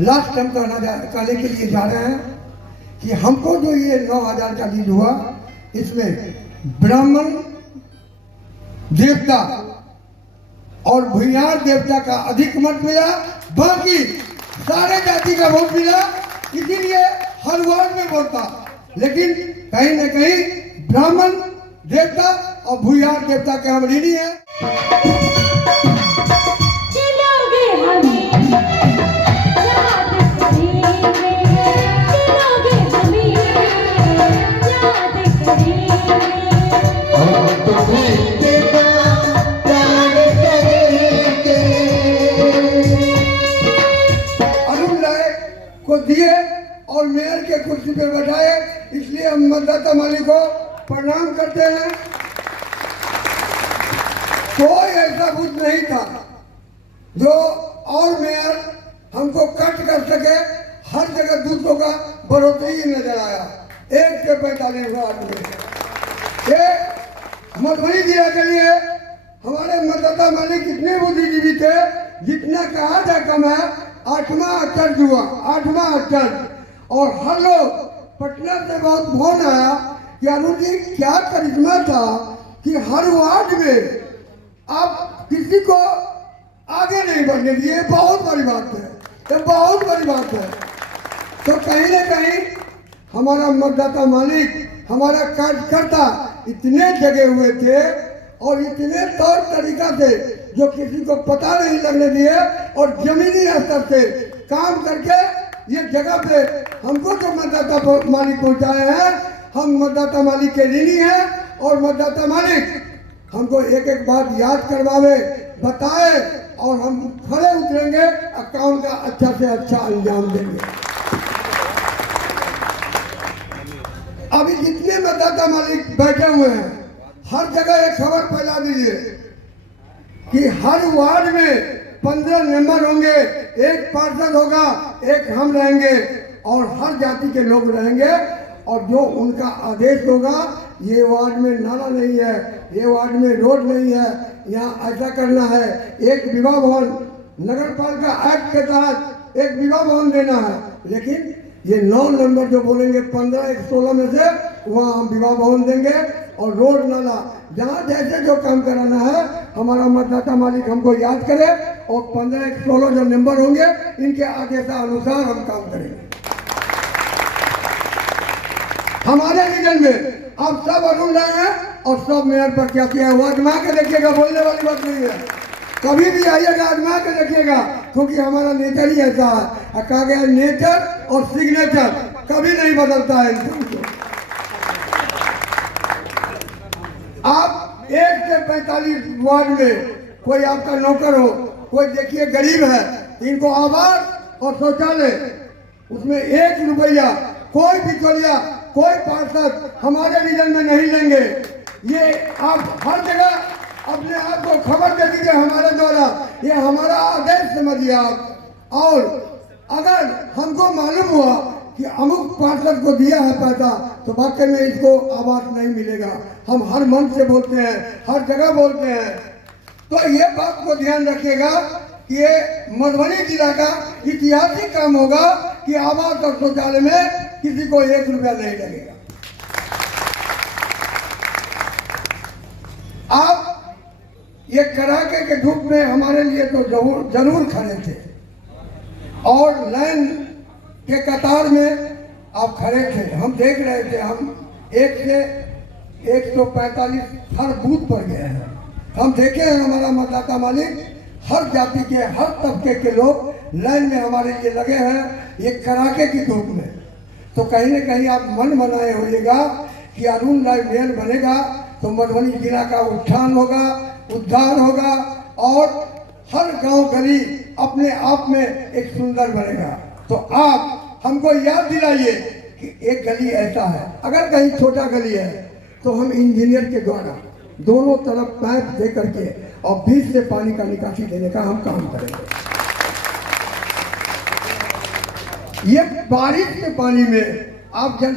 Last हम कहने के लिए जा रहे हैं कि हमको जो ये 9,000 का लीड हुआ, इसमें ब्राह्मण देवता और भूयार देवता का अधिक मत मिला, बाकी सारे जाति का वोट मिला। इसीलिए हर वार्ड में वोट था, लेकिन कहीं न कहीं ब्राह्मण देवता और भूयार देवता के हम ऋणी हैं। अरुण राय को दिए और मेयर के कुर्सी पे बैठाए, इसलिए हम मतदाता मालिक को प्रणाम करते हैं। कोई ऐसा बूथ नहीं था जो और मेयर हमको कट कर सके। हर जगह दूसरों का बढ़ोतरी नजर आया। 1 से 45 वार्ड में ये मधुबनी जिला के लिए हमारे मतदाता मालिक इतने बुद्धिजीवी थे, जितना कहा था कम है 8वां अक्षर हुआ, 8वां अक्षर। और हर लोग पटना से बहुत फोन आया कि अरुण जी क्या करिश्मा था कि हर वार्ड में आप किसी को आगे नहीं बढ़ने दिए। बहुत बड़ी बात है, ये बहुत बड़ी बात है। तो कहीं न कहीं हमारा मतदाता मालिक, हमारा कार्यकर्ता इतने जगे हुए थे और इतने तौर तरीका से जो किसी को पता नहीं लगने दिए, और जमीनी स्तर से काम करके ये जगह पे हमको जो मतदाता मालिक पहुंचाए हैं, हम मतदाता मालिक के ऋणी हैं। और मतदाता मालिक हमको एक एक बात याद करवावे, बताए, और हम खड़े उतरेंगे और काम का अच्छा से अच्छा अंजाम देंगे। अभी जितने मतदाता मालिक बैठे हुए हैं, हर जगह एक खबर फैला दीजिए कि हर वार्ड में 15 मेंबर होंगे, 1 पार्षद होगा, 1 हम रहेंगे, और हर जाति के लोग रहेंगे। और जो उनका आदेश होगा, ये वार्ड में नाला नहीं है, ये वार्ड में रोड नहीं है, यहाँ ऐसा करना है, एक विवाह भवन नगर पालिका एक्ट के तहत एक विवाह भवन देना है। लेकिन ये 9 नंबर जो बोलेंगे 15, 1, 16 में से, वहाँ हम विवाह भवन देंगे। और रोड नाला जहाँ जैसे जो काम कराना है, हमारा मतदाता मालिक हमको याद करे, और 15, 1, 16 जो नंबर होंगे, इनके आदेशानुसार हम काम करेंगे। हमारे रीजन में आप सब अरुण राय हैं और सब मेयर पर क्या किया हुआ, आजमा के देखिएगा, बोलने वाली बात नहीं है। कभी भी आइएगा, आजमा के देखिएगा, क्योंकि हमारा नेचर ही ऐसा है। कहा गया नेचर और सिग्नेचर कभी नहीं बदलता है इंसान को। आप 1 से 45 वार्ड में कोई आपका नौकर हो, कोई देखिए गरीब है, इनको आवास और शौचालय, उसमें 1 रुपया कोई बिचौलिया, कोई पार्षद हमारे रीजन में नहीं लेंगे। ये आप हर जगह अपने आप को खबर दे दीजिए हमारे द्वारा, ये हमारा आदेश समझिए आप। और अगर हमको मालूम हुआ कि अमुक पार्षद को दिया है पैसा, तो वाकई में इसको आवास नहीं मिलेगा। हम हर मंच से बोलते हैं, हर जगह बोलते हैं। तो ये बात को ध्यान रखिएगा कि ये मधुबनी जिला का ऐतिहासिक काम होगा कि आवास और शौचालय में किसी को 1 रुपया नहीं लगेगा। आप ये कड़ाके के धूप में हमारे लिए तो जरूर खड़े थे, और लाइन के कतार में आप खड़े थे, हम देख रहे थे। हम 1 से 145 हर बूथ पर गए हैं, हम देखे हैं। हमारा मतदाता मालिक हर जाति के, हर तबके के लोग लाइन में हमारे लिए लगे हैं, ये कड़ाके की धूप में। तो कहीं न कहीं आप मन बनाए होइएगा कि अरुण राय मेयर बनेगा तो मधुबनी जिला का उत्थान होगा, उद्धार होगा, और हर गांव गली अपने आप में एक सुंदर बनेगा। तो आप हमको याद दिलाइए कि एक गली ऐसा है, अगर कहीं छोटा गली है तो हम इंजीनियर के द्वारा दोनों तरफ पाइप दे करके और बीच से पानी का निकासी देने का हम काम करेंगे। ये बारिश के पानी में आप जल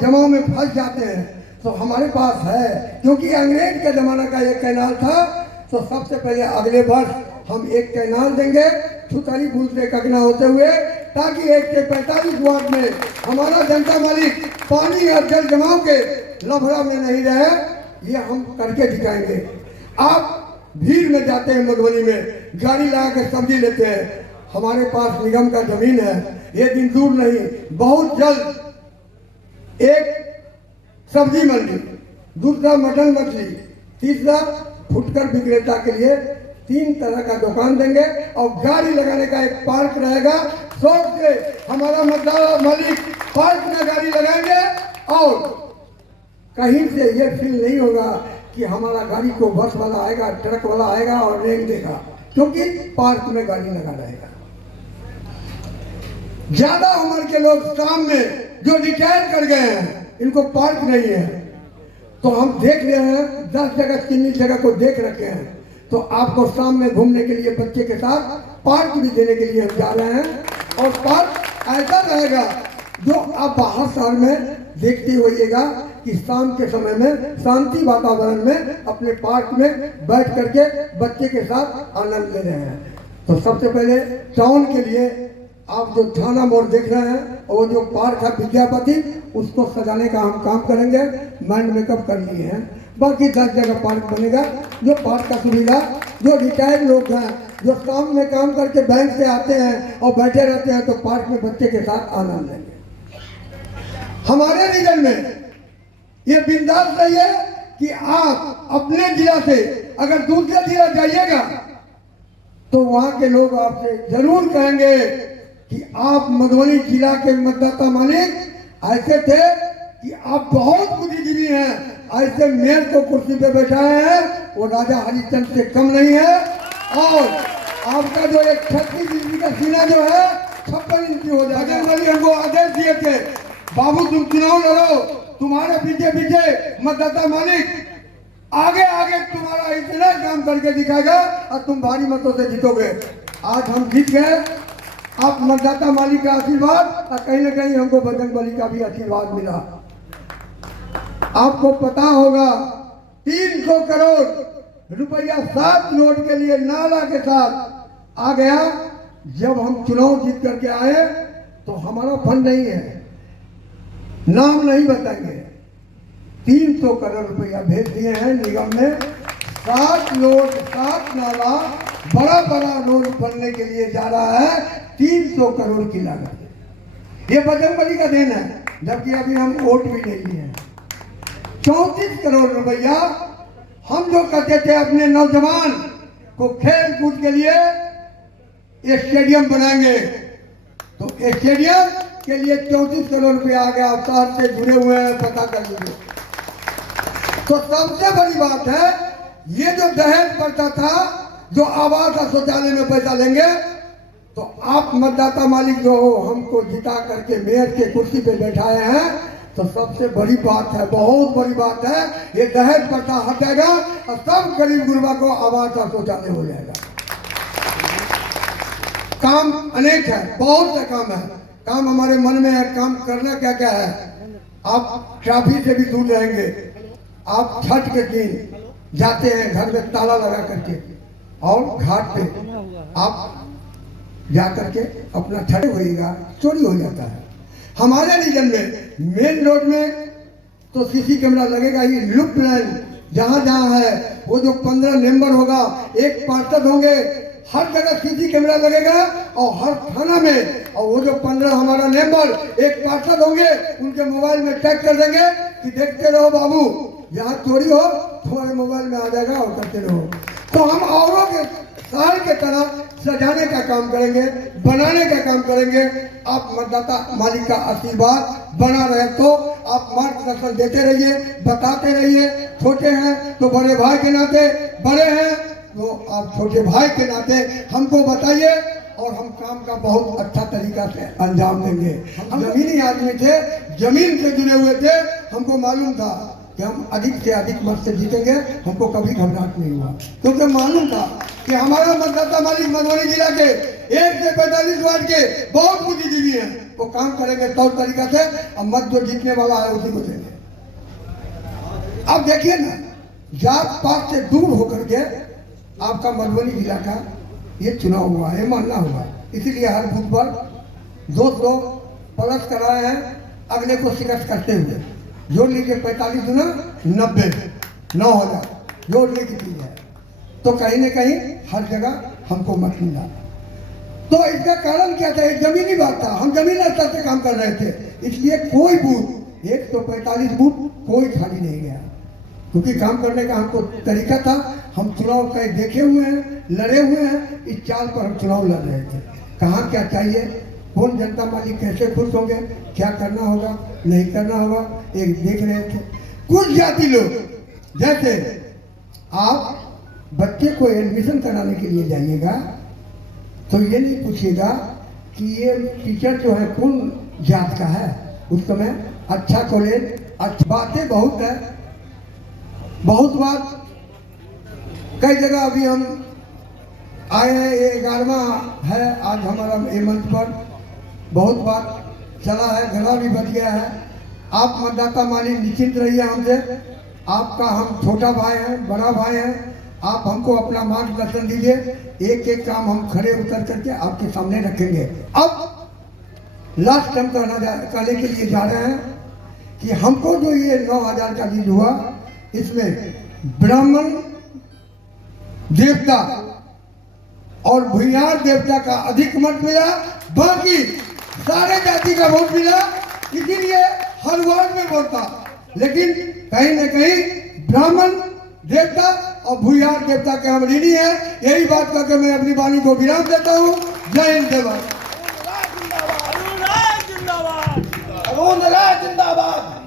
जमाव में फंस जाते हैं, तो हमारे पास है, क्योंकि अंग्रेज के जमाना का एक कैनाल था। तो सबसे पहले अगले वर्ष हम एक कैनाल देंगे छुतारी पुल से कगना होते हुए, ताकि 1 से 45 वार्ड में हमारा जनता मालिक पानी और जल जमाव के लफड़ा में नहीं रहे, ये हम करके दिखाएंगे। आप भीड़ में जाते हैं, मधुबनी में गाड़ी लगा कर सब्जी लेते हैं, हमारे पास निगम का जमीन है, ये दिन दूर नहीं, बहुत जल्द एक सब्जी मंडी, दूसरा मटन मछली, तीसरा फुटकर विक्रेता के लिए 3 तरह का दुकान देंगे और गाड़ी लगाने का एक पार्क रहेगा। शौक से हमारा मतदाता मालिक पार्क में गाड़ी लगाएंगे और कहीं से ये फील नहीं होगा कि हमारा गाड़ी को बस वाला आएगा, ट्रक वाला आएगा और रेंग देगा, क्योंकि पार्क में गाड़ी लगा रहेगा। ज्यादा उम्र के लोग शाम में जो रिटायर कर गए हैं, इनको पार्क नहीं है, तो हम देख रहे हैं 10 जगह 3 जगह को देख रखे हैं, तो आपको शाम में घूमने के लिए बच्चे के साथ पार्क भी देने के लिए हम जा रहे हैं। और पार्क ऐसा रहेगा जो आप बाहर शहर में देखते होइएगा कि शाम के समय में शांति वातावरण में अपने पार्क में बैठ करके बच्चे के साथ आनंद ले रहे हैं। तो सबसे पहले टाउन के लिए आप जो थाना मोड़ देख रहे हैं और जो पार्क है विद्यापति, उसको सजाने का हम काम करेंगे, माइंड मेकअप कर लिए हैं। बाकी 10 जगह पार्क बनेगा, जो पार्क का सुविधा, जो रिटायर्ड लोग हैं, जो शाम में काम करके बैंक से आते हैं और बैठे रहते हैं, तो पार्क में बच्चे के साथ आनंद लेंगे। हमारे रीजन में ये बिंदास रहिए कि आप अपने जिला से अगर दूसरे जिला जाइएगा तो वहां के लोग आपसे जरूर कहेंगे कि आप मधुबनी जिला के मतदाता मालिक ऐसे थे कि आप बहुत बुद्धिजीवी हैं, ऐसे मेयर को कुर्सी पे बैठाए हैं, वो राजा हरिश्चंद्र से कम नहीं है। और आपका जो एक 36 इंच का सीना जो है 56 इंच हो जाएगा। हमको आदेश दिए थे, बाबू तुम चुनाव लड़ो, तुम्हारे पीछे पीछे मतदाता मालिक आगे आगे तुम्हारा इतना काम करके दिखाएगा और तुम भारी मतों से जीतोगे। आज हम जीत गए, आप मतदाता मालिक का आशीर्वाद और कहीं न कहीं हमको बजरंगबली का भी आशीर्वाद मिला। आपको पता होगा 300 करोड़ रुपया 7 नोट के लिए नाला के साथ आ गया। जब हम चुनाव जीत करके आए तो हमारा फंड नहीं है, नाम नहीं बताएंगे, 300 करोड़ रुपया भेज दिए हैं निगम ने। 7 नोट 7 नाला बड़ा बड़ा रोड बनने के लिए जा रहा है, 300 करोड़ की लागत। ये बजरंगबली का देन है, जबकि अभी हम वोट भी नहीं लिए हैं। 34 करोड़ रुपया हम जो कहते थे अपने नौजवान को खेल कूद के लिए स्टेडियम बनाएंगे, तो स्टेडियम के लिए 34 करोड़ रुपया आ गया। आप शहर से जुड़े हुए हैं, पता कर लीजिए। तो सबसे बड़ी बात है, ये जो दहेज पड़ता था, जो आवास और शौचालय में पैसा लेंगे, तो आप मतदाता मालिक जो हो हमको जिता करके मेयर के कुर्सी पे बैठाए हैं, तो सबसे बड़ी बात है, बहुत बड़ी बात है, ये दहेज प्रथा हटेगा और सब गरीब गुरबा को आवास और शौचालय हो जाएगा। काम अनेक है, बहुत से काम है, काम हमारे मन में है। काम करना क्या क्या है, आप ट्रैफिक से भी दूर रहेंगे। आप छठ के दिन जाते हैं घर में ताला लगा करके और घाट पे आप जा करके अपना छठ होइएगा, चोरी हो जाता है। हमारे रीजन में मेन रोड में तो सीसी कैमरा लगेगा ही। लुप लाइन जहाँ जहाँ है, वो जो 15 नंबर होगा, एक पार्षद होंगे, हर जगह सीसी कैमरा लगेगा और हर थाना में, और वो जो 15 हमारा नंबर एक पार्षद होंगे, उनके मोबाइल में टैग कर देंगे कि देखते रहो बाबू, यहाँ चोरी हो तुम्हारे मोबाइल में आ जाएगा और करते रहो। तो हम औरों के शहर के तरह सजाने का काम करेंगे, बनाने का काम करेंगे। आप मतदाता मालिक का आशीर्वाद बना रहे तो आप मार्गदर्शन देते रहिए, बताते रहिए। छोटे हैं तो बड़े भाई के नाते, बड़े हैं तो आप छोटे भाई के नाते हमको बताइए और हम काम का बहुत अच्छा तरीका से अंजाम देंगे। हम जमीनी आदमी थे, जमीन से जुड़े हुए थे, हमको मालूम था कि हम अधिक से अधिक मत से जीतेंगे। हमको कभी घबराहट नहीं हुआ, क्योंकि मालूम था कि हमारा मतदाता मालिक मधुबनी जिला के 1 से 45 वार्ड के बहुत बुद्धिजीवी हैं, वो काम करेंगे तौर तरीका से, और मत जो जीतने वाला है उसी को देंगे। अब देखिए ना, जात पात से दूर होकर के आपका मधुबनी जिला का ये चुनाव हुआ है, मानना होगा। इसीलिए हर बूथ पर 200 प्लस कराए हैं, अगले को शिकस्त करते हुए। जोड़ लीजिए 45 गुना 90, 9,000 जोड़ने की चीज है। तो कहीं न कहीं हर जगह हमको मत मिला। तो इसका कारण क्या था? एक जमीनी बात था, हम जमीनी स्तर से काम कर रहे थे, इसलिए कोई बूथ 145 बूथ कोई खाली नहीं गया, क्योंकि काम करने का हमको तरीका था। हम चुनाव कई देखे हुए हैं, लड़े हुए हैं, इस चाल पर हम चुनाव लड़ रहे थे। कहाँ क्या चाहिए, कौन जनता मालिक कैसे खुश होंगे, क्या करना होगा नहीं करना होगा, एक देख रहे थे। कुछ जाति लोग, जैसे आप बच्चे को एडमिशन कराने के लिए जाइएगा तो ये नहीं पूछिएगा कि ये टीचर जो है कौन जात का है। उस समय अच्छा कॉलेज, अच्छी बातें बहुत है, बहुत बात। कई जगह अभी हम आए हैं, ये 11वां है आज हमारा ये मंच पर। बहुत बात चला है, गला भी बच गया है। आप मतदाता मालिक निश्चिंत रहिए हमसे, आपका हम छोटा भाई हैं, बड़ा भाई हैं। आप हमको अपना मार्गदर्शन दीजिए, एक एक काम हम खड़े उतर करके आपके सामने रखेंगे। अब लास्ट टाइम कहने के लिए जा रहे हैं कि हमको जो ये 9,000 का लीड हुआ, इसमें ब्राह्मण देवता और भूयार देवता का अधिक मत मिला, बाकी सारे जाति का वोट मिला। इसीलिए हर वार्ड में वोट था, लेकिन कहीं न कहीं ब्राह्मण देवता और भूयार देवता के हम ऋणी है। यही बात करके मैं अपनी वाणी को विराम देता हूँ। जय हिंद, जय भारत। अरुण राय जिंदाबाद।